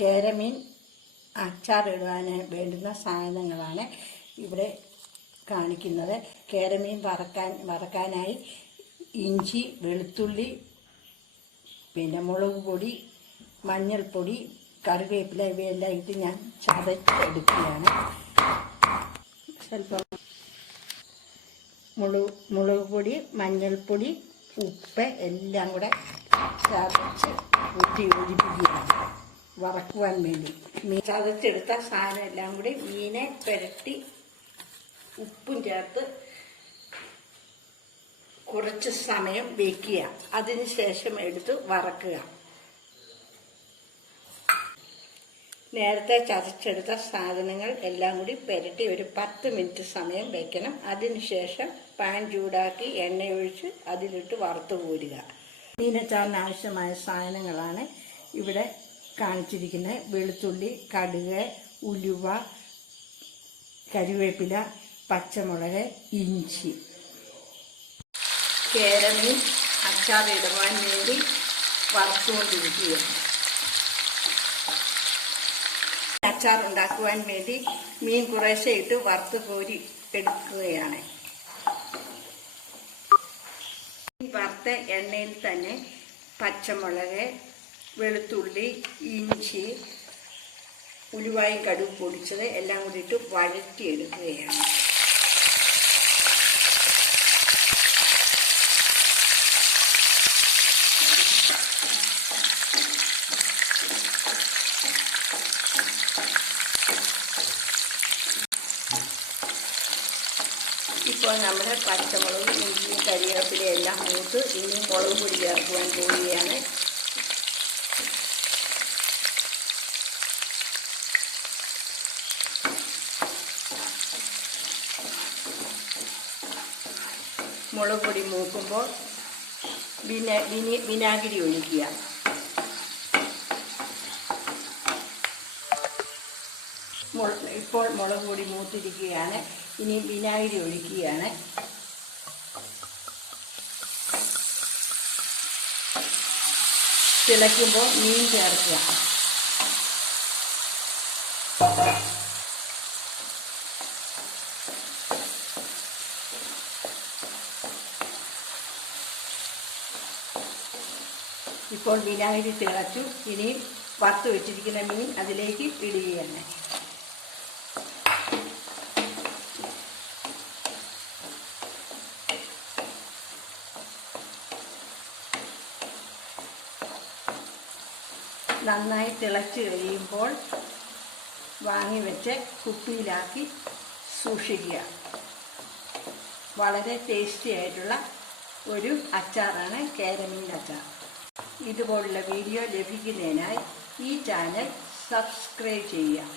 കേരമീൻ അച്ചാറിടുവാൻ വേണ്ടുന്ന സാധനങ്ങളാണ് ഇവിടെ കാണിക്കുന്നത്. കേരമീൻ വറക്കാനായി ഇഞ്ചി, വെളുത്തുള്ളി, പിന്നെ മുളക് പൊടി, മഞ്ഞൾപ്പൊടി, കറിവേപ്പില ഇവയെല്ലാം ഇട്ട് ഞാൻ ചതച്ചെടുക്കുകയാണ്. സ്വല്പം മുളക് പൊടി, മഞ്ഞൾപ്പൊടി, ഉപ്പ് എല്ലാം കൂടെ ചതച്ച് ഊറ്റി യോജിപ്പിക്കുകയാണ് വറക്കുവാൻ വേണ്ടി. മീൻ ചതച്ചെടുത്ത സാധനം എല്ലാം കൂടി മീനെ പുരട്ടി ഉപ്പും ചേർത്ത് കുറച്ച് സമയം വയ്ക്കുക. അതിനുശേഷം എടുത്ത് വറക്കുക. നേരത്തെ ചതച്ചെടുത്ത സാധനങ്ങൾ എല്ലാം കൂടി പുരട്ടി ഒരു 10 മിനിറ്റ് സമയം വയ്ക്കണം. അതിനുശേഷം പാൻ ചൂടാക്കി എണ്ണ ഒഴിച്ച് അതിലിട്ട് വറുത്ത് കോരുക. മീനച്ചാറിന് ആവശ്യമായ സാധനങ്ങളാണ് ഇവിടെ കാണിച്ചിരിക്കുന്നത്. വെളുത്തുള്ളി, കടുക്, ഉലുവ, കരിവേപ്പില, പച്ചമുളക്, ഇഞ്ചി. കേരമീൻ അച്ചാറിടുവാൻ വേണ്ടി വറുത്തുകൊണ്ടിരിക്കുകയാണ്. അച്ചാർ ഉണ്ടാക്കുവാൻ വേണ്ടി മീൻ കുറേശ്ശെ ഇട്ട് വറുത്ത് കോരി എടുക്കുകയാണ്. വറുത്ത എണ്ണയിൽ തന്നെ പച്ചമുളക്, വെളുത്തുള്ളി, ഇഞ്ചി, ഉലുവായും കടുക് പൊടിച്ചത് എല്ലാം കൂടി ഇട്ട് വഴറ്റിയെടുക്കുകയാണ്. ഇപ്പോൾ നമ്മുടെ പച്ചമുളകും ഇഞ്ചിയും കരിവേപ്പിലയും എല്ലാം മൂത്ത് ഇനി മുളക് പൊടി ചേർക്കുവാൻ പോവുകയാണ്. മുളക് പൊടി മൂക്കുമ്പോൾ വിനാഗിരി ഒഴിക്കുക. ഇപ്പോൾ മുളക് പൊടി മൂത്തിരിക്കുകയാണ്. ഇനി വിനാഗിരി ഒഴിക്കുകയാണ്. തിളയ്ക്കുമ്പോൾ മീൻ ചേർക്കുക. ഇപ്പോൾ വിനാഗിരി തിളച്ചു. ഇനി വറുത്ത് വെച്ചിരിക്കുന്ന മീൻ അതിലേക്ക് ഇടുകയാണ്. നന്നായി തിളച്ച് കഴിയുമ്പോൾ വാങ്ങി വെച്ച് കുപ്പിയിലാക്കി സൂക്ഷിക്കുക. വളരെ ടേസ്റ്റി ആയിട്ടുള്ള ഒരു അച്ചാറാണ് കേരമീൻ അച്ചാർ. ഇതുപോലുള്ള വീഡിയോ ലഭിക്കുന്നതിനായി ഈ ചാനൽ സബ്സ്ക്രൈബ് ചെയ്യുക.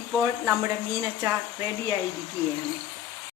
ഇപ്പോൾ നമ്മുടെ മീനച്ചാർ റെഡിയായിരിക്കുകയാണ്.